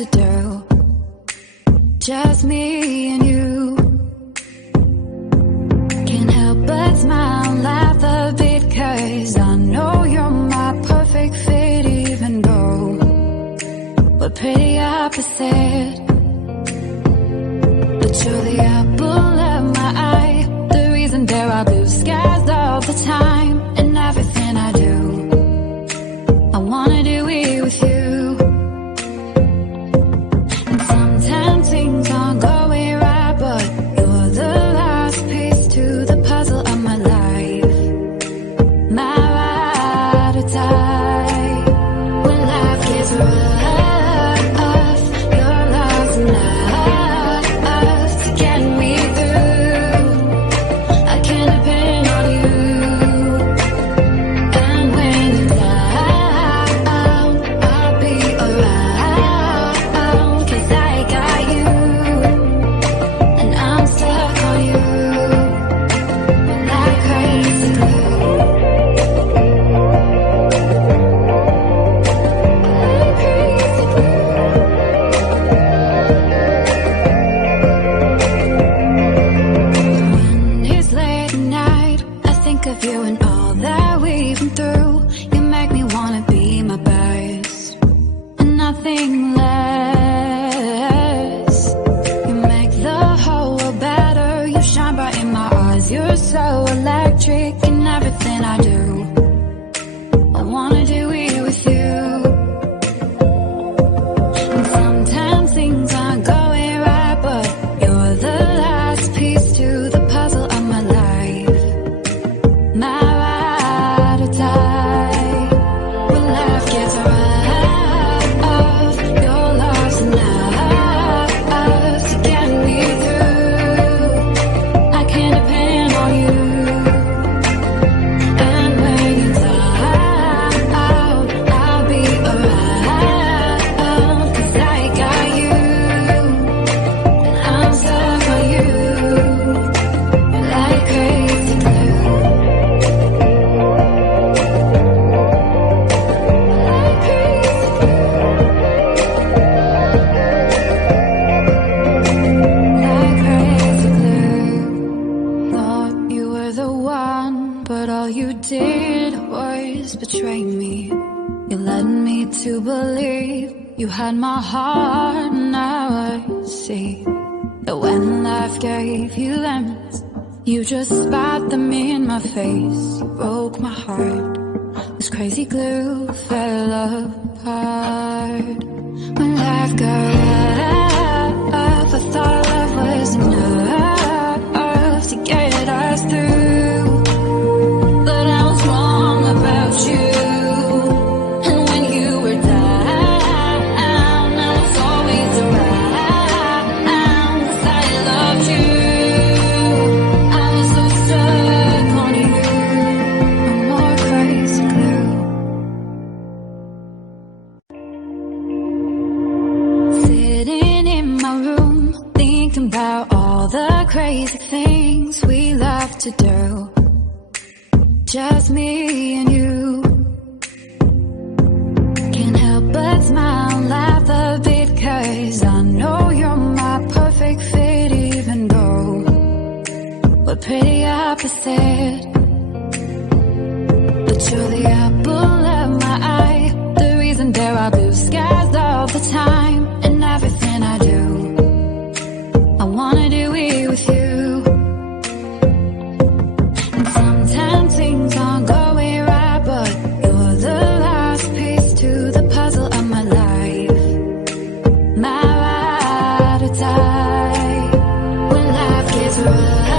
to do, just me and you. Can't help but smile and laugh a bit, 'cause I know you're my perfect fit, even though we're pretty opposite. But you're the apple of my eye, the reason there are blue skies all the time. And everything I do, I wanna do it with you. And sometimes things aren't going right, but you're the last piece to the puzzle of my life. My ride or die. When life gets rough, your love's enough to get me through. I can depend on you. And when you're down, I'll be around, 'cause I got you, and I'm stuck on you like crazy glue. Like crazy glue. When it's late at night, I think of you and all that we've been through. You make me wanna be my best and nothing less. You make the whole world better. You shine bright in my eyes. You're so electric in everything I do. I wanna do it with you. And sometimes things aren't going right, but you're the last piece to the puzzle of my life. My ride or die. When life gets rough, your love's enough to get me through. I can depend on you. And when you're down, I'll be around, 'cause I got you, and I'm stuck on you like crazy glue. Like crazy glue. Like crazy glue. Thought you were the one, but all you did was betray me. You led me to believe you had my heart. Now I see that when life gave you lemons, you just spat them in my face. You broke my heart. This crazy glue fell apart. When life got rough, I thought love was enough to get us through. But I was wrong about you. And when you were down, I was always around, 'cause I loved you. I was so stuck on you. No more crazy glue. Sitting in my room, thinking about all the crazy things we love to do, just me and you. Can't help but smile and laugh a bit, 'cause I know you're my perfect fit, even though we're pretty opposite. But you're the apple of my eye, the reason there are blue skies all the time. And everything I do, I wanna do it with you. And sometimes things aren't going right, but you're the last piece to the puzzle of my life. My ride or die. When life gets rough,